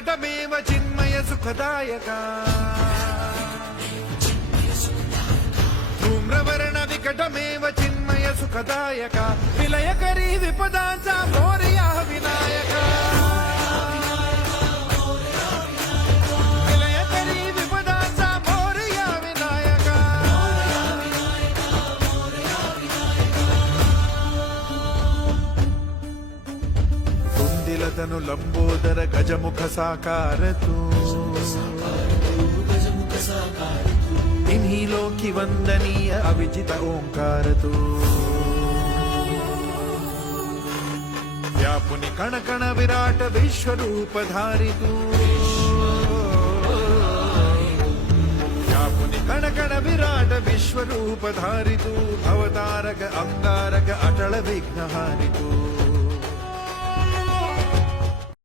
विकटमेव चिन्मय सुखदायका धूम्रवर्ण विकटमेव चिन्मय सुखदायका विलयकरी विपदांचा मोरया विनायका विलयकरी विपदांचा मोरया विनायका कुंदिलतनु लंबोदर गजमुख साकार तू इन्हीं लोकी वंदनीय अविजित ओंकार तू व्यापुनि कण कण विराट विश्वरूप धारी तू व्यापुनि कण कण विराट विश्वरूप धारी तू भवतारक अंगारक अटल विघ्नहारी तू